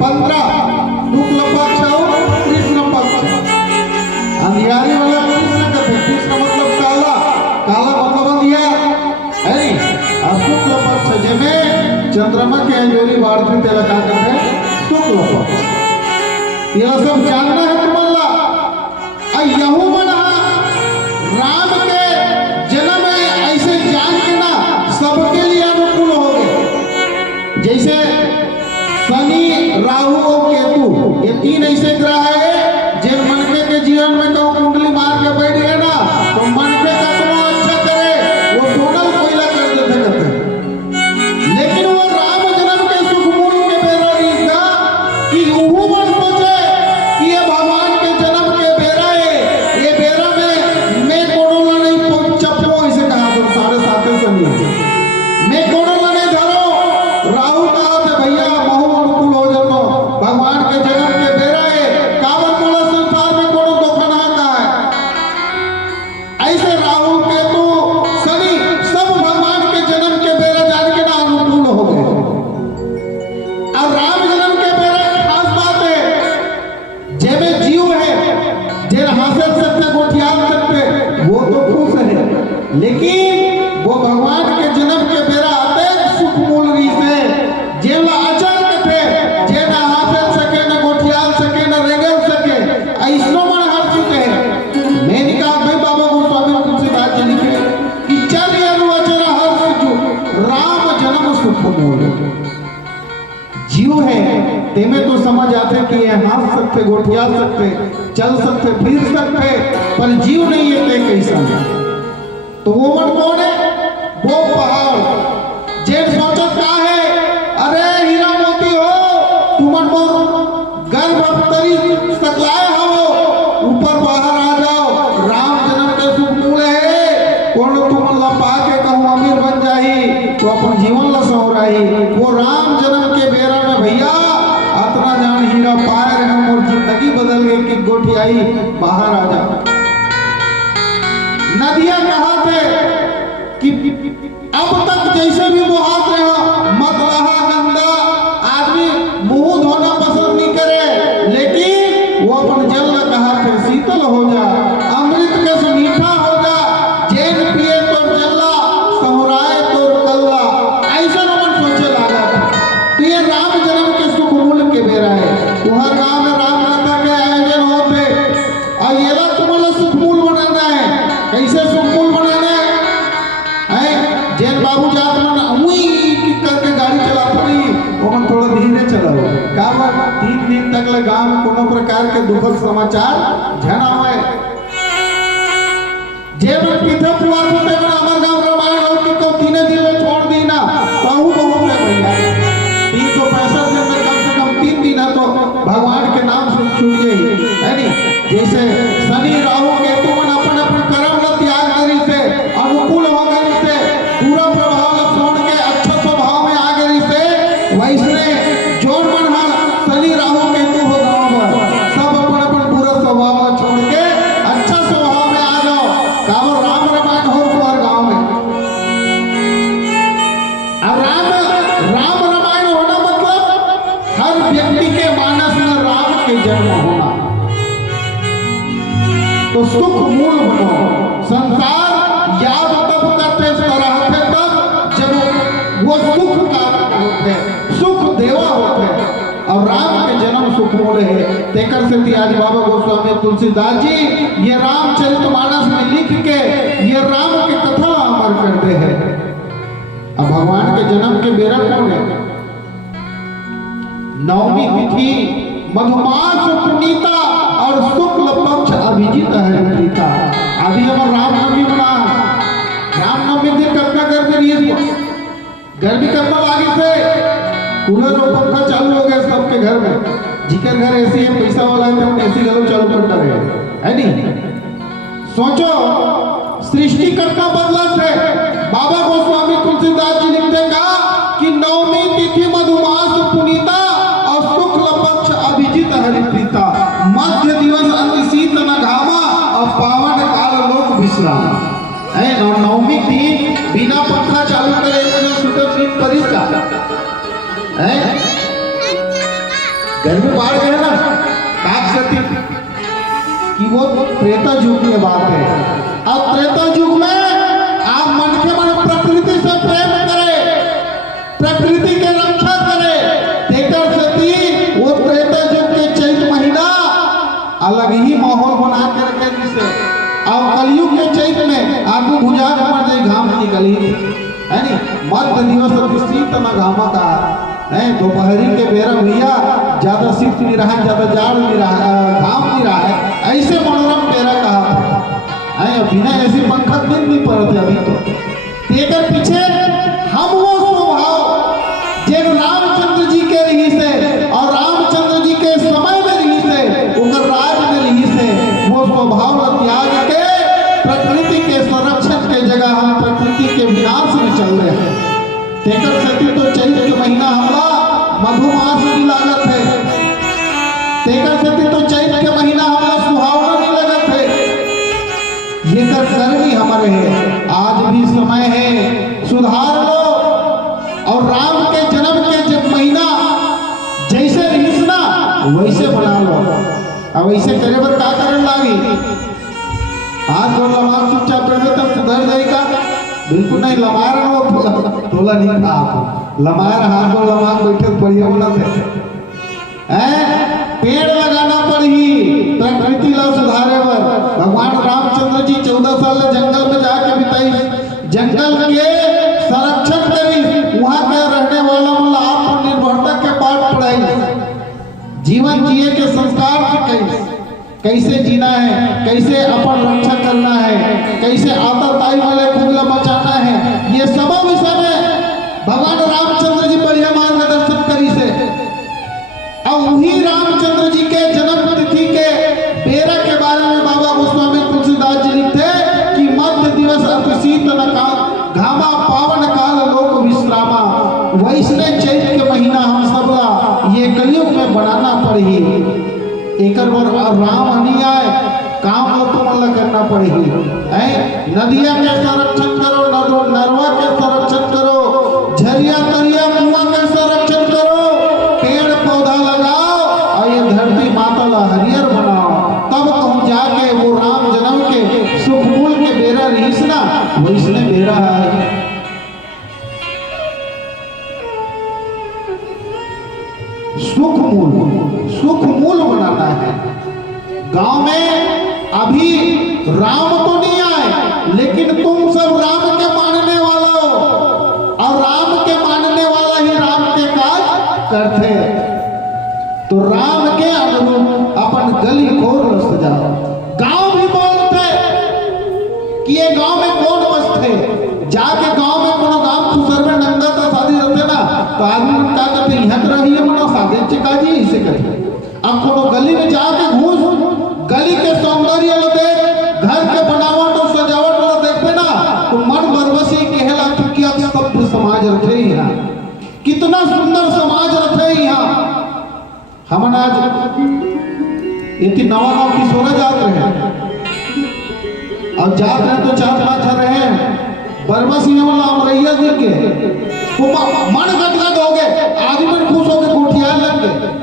15 शुक्ल पक्ष और कृष्ण पक्ष। अंधियारी वाला कृष्ण कहते, कृष्ण मतलब काला, काला मतलब अंधियार है नहीं। और शुक्ल पक्ष जिसमें चंद्रमा के अंजोरी बाढ़ती तेला का कहते हैं शुक्ल पक्ष। यह सब जानना है तुम्हारा। यहू मना राम के जन्म में ऐसे जान के ना सबके लिए अनुकूल हो गए। जैसे शनि, राहु और केतु, ये तीन ऐसे ग्रह है जिन मनके के जीवन में कहो कुंडली मार के बैठ गए ना तो मनके का तो अच्छा करे वो सोनल कोयला कर देते करते। लेकिन वो राम जन्म के सुख मूल के बेरा रीगा कि यूं मत सोचे कि ये भगवान के जन्म के बेरा है, ये बेरा में मैं कोड़ोला नहीं चप्पो इसे कहा तो 7.5 शनि मैं कोड़ोला नहीं धरो। राहु कहा था भैया बहु अनुकूल हो जातो, भगवान के जन्म के बेरा है, कावन कोड़ा संसार में कोड़ो धोखा ना आता है। ऐसे राहु केतु शनि सब भगवान के जन्म के बेरा जान के ना अनुकूल हो गए। और राम जन्म के बेरा एक खास बात है, जेमे जीव है जे हासिल सकते गोठियाल सकते वो तो खुश है, लेकिन वो भगवान के जन्म के बेरा आते सुख मूल री से जेला अचल थे जे ना हासिल सके ना गोठियाल सके ना रेगल सके ऐसनो मन हर चुके हैं। मैंने कहा भाई बाबा गोस्वामी तुलसीदास जी लिखे कि चल यनु अचरा हर सुजु राम जन्म सुख मूल। जीव है तेमे तो समझ आते कि ये हाथ सकते गोठियाल सकते चल सकते फिर सकते, पर जीव नहीं है ते कैसा तो वो मन कौन है? वो पहाड़ जेठ सोचत का है, अरे हीरा मोती हो तुमन मोर गर्भ तरी सकलाए हो ऊपर बाहर आ जाओ। राम जन्म के सुख मूल है, कौन तुमन लपा के कहूँ अमीर बन जाही तो अपन जीवन ला सौराही। वो राम जन्म के बेरा में भैया अतना जान हीरा पाए रहे और जिंदगी बदल गई कि गोठी आई बाहर आ जाओ। नदियां कहा थे कि अब तक जैसे भी मुहात रहा मत रहा गंदा, आदमी मुंह धोना पसंद नहीं करे, लेकिन वो अपन जल में कहा थे शीतल हो जा, अमृत के से मीठा हो जा, जैन पिए तो जल्ला सहुराए तो कल्ला, ऐसा मन सोचे लगा था। तो ये राम जन्म के सुख मूल के बेरा है। तुम्हार गांव में राम कथा के आयोजन होते और ये ला तुम्हारा सुख मूल बनाना है। कैसे सुख मूल बनाना है? जैन बाबू जात मन उई करके गाड़ी चलाता नहीं, वो मन थोड़ा धीरे चलाओ। काबर 3 दिन तक ले गांव में कोनो प्रकार के दुखद समाचार झन आवे। जे मन पीठा पुआर होते मन हमर गांव रामायण और की को 3 दिन में छोड़ दी ना कहूं बहुत है भैया। 365 दिन में कम से कम 3 दिन है तो भगवान के नाम से छूट गई है नहीं। जैसे शनि राहु केतु मन अपन अपन कर्म ला त्याग करी से अनुकूल हो गई से पूरा प्रभाव छोड़ के अच्छा स्वभाव में आ गई से, वैसने जोर मन शनि राहु केतु हो गांव में सब अपन अपन पूरा स्वभाव छोड़ के अच्छा स्वभाव में आ जाओ। काबर राम रामायण हो तुम्हारे गांव में। अब राम रामायण होना मतलब हर व्यक्ति के मानस में राम के जन्म होना। तो सुख मूल बनो। संसार याद तब करते सराहते तब जब वो सुख कारक होते, सुख देवा होते, और राम के जन्म सुख मूल है। तेकर से आज बाबा गोस्वामी तुलसीदास जी ये रामचरितमानस में लिख के ये राम की कथा अमर करते हैं। अब भगवान के जन्म के बेरा कौन है? नवमी तिथि मधुमास पुनीता और शुक्ल पक्ष अभिजीत है प्रीता। अभी हम रामनवमी मना, रामनवमी दिन कतना करते रहिए, गर्मी करना लागी से कूलर और पंखा चालू हो गया सबके घर में। जिकर घर ऐसी है पैसा वाला है तो ऐसी गलो चालू करता रहे है नहीं। सोचो सृष्टिकर्ता बदला से बाबा गोस्वामी तुलसीदास जी लिखते कहा कि नवमी तिथि मधुमास पुनीता और शुक्ल पक्ष अभिजीत हरिप्रीता, मध्य दिवस अति शीत न घामा और पावन काल लोक विश्राम है। नवमी दिन बिना पंखा चालू करे सुटर दिन परिष्कार है। घर में बाढ़ गए ना काक सती कि वो त्रेता युग की बात है। अब त्रेता युग में आप मन के मन प्रकृति से प्रेम करे, प्रकृति के रक्षा करे। तेकर सती वो त्रेता युग के चैत महीना अलग ही माहौल बना के रखे जिसे। अब कलयुग के चैत में आगू बुझा मर जाए घाम निकली है नी मध्य दिवस शीत न घामा का है। दोपहरी के बेरा भैया ज्यादा शीत नहीं रहा, ज्यादा जाड़ नहीं रहा, घाम नहीं रहा है, ऐसे मनोरम बेरा कहा है। बिना ऐसी पंखा दिन नहीं पड़ते अभी तो। तेकर पीछे हम वो स्वभाव जो रामचंद्र जी के रही से और रामचंद्र जी के समय में रही से उनका राज में रही से वो स्वभाव त्याग के प्रकृति के संरक्षण के जगह हम प्रकृति के विनाश में चल रहे हैं। तेकर सती तो चैत के महीना हमला मधुमास की लागत है। तेकर सती तो चैत के महीना हमला सुहावना नहीं लगत है। ये कर करनी हमारे है, आज भी समय है सुधार लो। और राम के जन्म के जब महीना जैसे रिश्ना वैसे बना लो। अब वैसे करे पर क्या करने लागी? हाथ जोड़ लमार चुपचाप कर दे तब सुधर जाएगा। बिल्कुल नहीं लमार वो तोला नहीं था आप लमार हाथ जोड़ लमार बैठे बढ़िया बोला थे। पेड़ लगाना पड़ी प्रकृति ला सुधारे पर। भगवान रामचंद्र जी 14 साल जंगल में जाके बिताई, जंगल के संरक्षण करी, वहां के रहने वाला मतलब आत्मनिर्भरता के पाठ पढ़ाई, जीवन जिए के संस्कार सिखाई, कैसे जीना है, कैसे अपन रक्षा करना है, कैसे आतताई वाले खुला बचाना है। ये सब विषय में भगवान रामचंद्र जी बढ़िया मार्गदर्शन करी से। अब वही रामचंद्र जी के जन्म तिथि के बेरा के बारे में बाबा गोस्वामी तुलसीदास जी लिखते कि मध्य दिवस अति शीत घामा पावन काल लोक विश्रामा। वैसने चैत के महीना हम सबला ये कलयुग में बनाना पड़ी। एक राम नहीं आए काम तुम करना पड़ेगी। नदिया के संरक्षण करो, नरवा के संरक्षण करो, झरिया तरिया कुआं के संरक्षण करो, पेड़ पौधा लगाओ और ये धरती माता ला हरियर बनाओ। तब कहूँ जाके वो राम जन्म के सुखमूल के बेरा रहीसना वैसने बेरा है। सुख मूल बनाना है। गांव में अभी राम तो नहीं आए लेकिन तुम सब राम के मानने वाला हो और राम के मानने वाला ही राम के काज करते। तो राम के अनुरूप अपन गली खोर सजाओ। गांव भी बोलते कि ये गांव में कौन बसते। जाके गांव में कोनो गांव खुसर में नंगा था शादी रहते ना तो आदमी क्या करते यहाँ रहिए मनो शादी चिकाजी इसे करते। अब कोनो गली में जाके घूस गली के सौंदर्य देख, घर के बनावट और सजावट वाला देखते ना तो मन बरबसी कहला क्या सभ्य समाज रखे यहाँ, कितना सुंदर समाज रखे यहाँ। हम आज इतनी नवा किशोर जाते हैं अब जाते हैं तो 4-5 रहे बरबसी वाला अमरैया देख के मन गदगद हो गए, आदमी खुश होकर कोठिया लग गए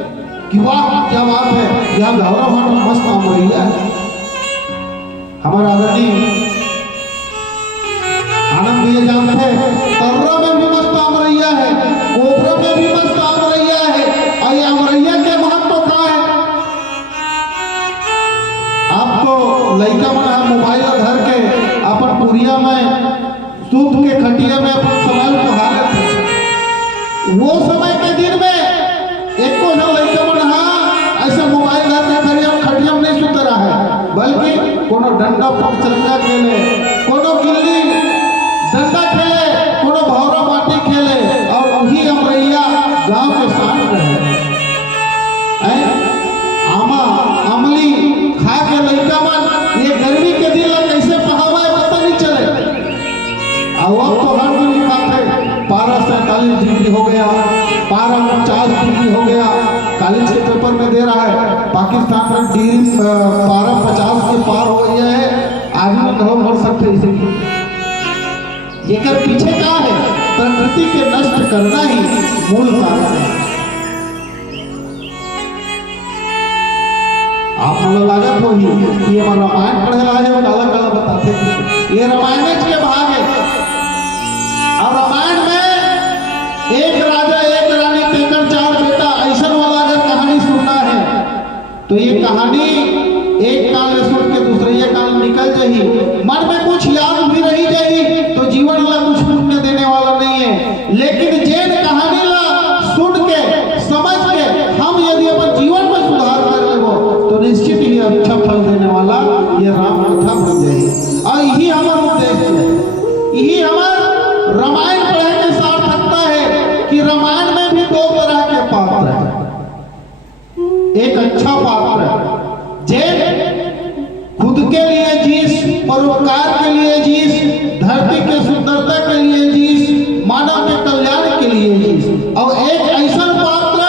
कि वाह क्या बात है, यह गौरव मस्त अमरैया है। हमारा आदरणीय आनंद भैया जानते हैं तर्रा में भी मस्त अमरैया है, कोबरा में भी मस्त अमरैया है। और ये अमरैया के महत्व क्या है? आपको लड़का बना मोबाइल धर के अपन पुरिया में सूत के खटिया में अपन समय को हालत है। वो समय के दिन में एक को लड़का बना ऐसे मोबाइल धर के खटिया में नहीं सुत रहा है बल्कि कोनो डंडा पकड़ना खेले, कोनो गिल्ली डंडा खेले, कोनो भौरा बाटी खेले और वही अमरैया गांव के शान रहे। आमा अमली खा के लड़का मन ये गर्मी के दिन ला कैसे पहावा है पता नहीं चले। अब तो हर दिन खाते पारा 47 डिग्री हो गया, पारा 50 डिग्री हो गया। कॉलेज के पेपर में दे रहा है पाकिस्तान में डिग्री पारा 50 के पार हो गया है, आदमी घरों मर सकते इसे। ये कर पीछे क्या है? प्रकृति के नष्ट करना ही मूल कारण है। हमला लागत होगी कि ये रामायण पढ़े ला है काला काला बताते ये रामायण के भाग है। और रामायण में एक राजा एक रानी तेकर चार बेटा ऐसा वाला अगर कहानी सुनना है तो ये कहानी एक काल में सुन के दूसरे ये काल निकल जाही, मन में कुछ याद भी रही जाही तो जीवन ला कुछ पुण्य देने वाला नहीं है। लेकिन जैन कहानी ला सुन के समझ के हम यदि अपन जीवन में सुधार कर लेबो तो निश्चित ही अच्छा फल देने वाला ये राम कथा बन जाएगी। और यही हमारा उद्देश्य है, यही हमारा रामायण पढ़ने के सार्थकता है कि रामायण में भी दो तरह के पात्र हैं। एक अच्छा पात्र है जैन खुद के लिए जीस, परोपकार के लिए जीस, धरती के सुंदरता के लिए जीस, मानव के कल्याण के लिए जीस। और एक ऐसा पात्र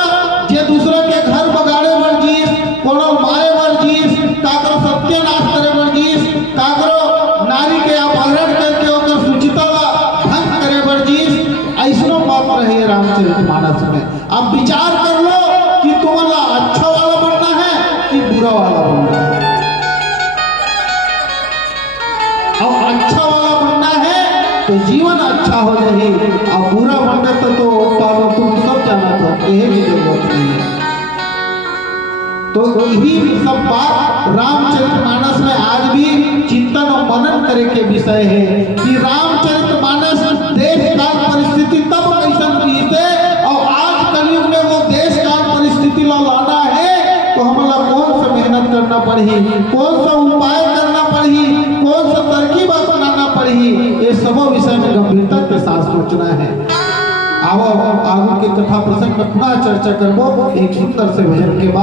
जे दूसरे के घर बगाड़े बर जीस, कोनो मारे बर जीस, काकरो सत्यानाश करे बर जीस, काकरो नारी के अपहरण करके ओकर सुचिता भंग करे बर जीस, ऐसनो पात्र है रामचरितमानस में। अब विचार कर लो कि तुम्हारा अच्छा वाला बनना है कि बुरा वाला बनना है। और अच्छा वाला बनना है तो जीवन अच्छा हो जाए, और बुरा बनना तो पालो तुम सब जाना तो कहे की जरूरत नहीं है। तो यही सब बात रामचरितमानस में आज भी चिंतन और मनन करे के विषय है कि रामचरितमानस देश काल परिस्थिति तब कैसन बीते और आज कलयुग में वो देश काल परिस्थिति ला लाना है तो हमारा कौन सा मेहनत करना पड़ी, कौन सा उपाय करना पड़ी, कौन सा तरकीब अपनाना पड़ी, ये सब विषय में गंभीरता के साथ सोचना है। आओ आगे के कथा प्रसंग में पुनः चर्चा करबो एक सुंदर से भजन के बाद।